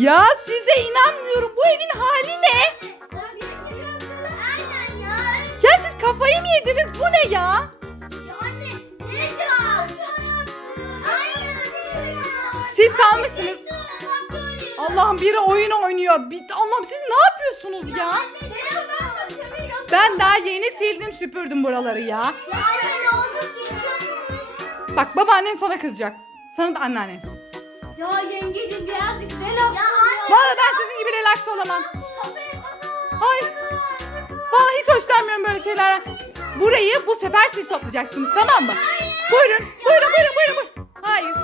Ya size inanmıyorum. Bu evin hali ne? Aynen ya. Ya siz kafayı mı yediniz? Bu ne ya? Ya anne neresi var? Aynen. Siz salmışsınız. Allah'ım biri oyun oynuyor. Bir- Allah'ım siz ne yapıyorsunuz ya? Ben daha yeni sildim süpürdüm buraları ya. Olmuş hiç olmuş. Bak babaannen sana kızacak. Sana da anneannen. Ya yengecim birazcık relax. Ya anne. Valla ben sizin gibi relax olamam. Ay. Valla hiç hoşlanmıyorum böyle şeylerden. Burayı bu sefer siz toplayacaksınız tamam mı? Buyurun. Buyurun buyurun buyurun. buyurun. Hayır.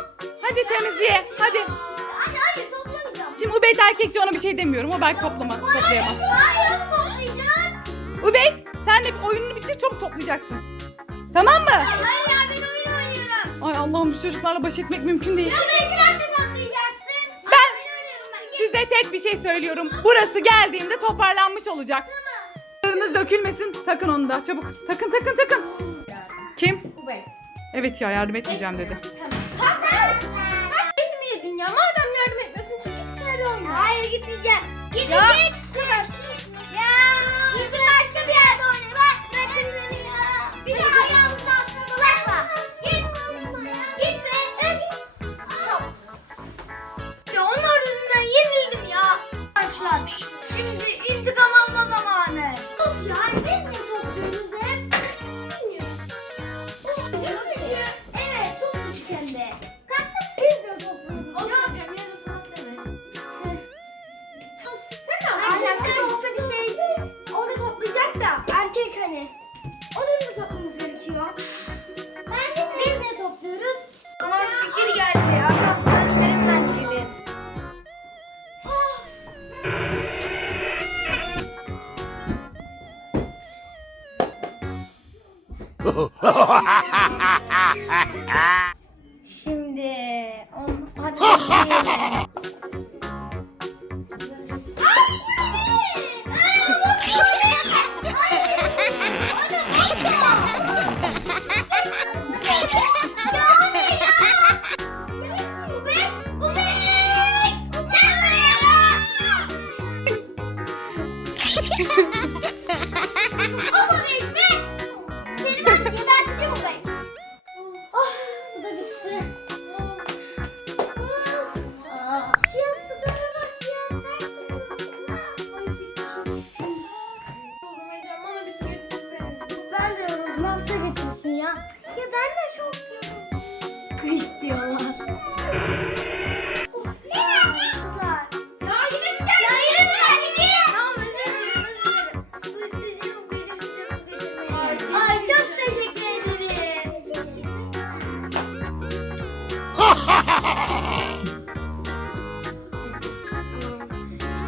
Hadi temizliğe. Hadi. Anne hayır toplamayacağım. Şimdi Ubeyt erkek diye ona bir şey demiyorum. O belki toplamaz, toplayamaz. Hayır toplayacağım. Ubeyt sen de oyununu bitir çabuk toplayacaksın. Tamam mı? Hayır ya ben oyun oynuyorum. Ay Allah'ım bu çocuklarla baş etmek mümkün değil. Ya ben sen de toplayacaksın. Size tek bir şey söylüyorum. Burası geldiğimde toparlanmış olacak. Yarınız dökülmesin. Takın onu da çabuk. Takın takın takın. Kim? Ubeyt. Evet ya yardım etmeyeceğim dedi. Beni mi yedin ya? Madem yardım etmiyorsun çık git dışarıda oyna. Hayır gitmeyeceğim. Gideceksin. Ya. Ya. Şimdi on, hadi bekleyelim. Oh,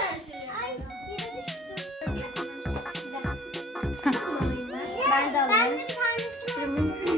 her şeyi. Ben de alayım. Ben de bir tanesini İnşallah.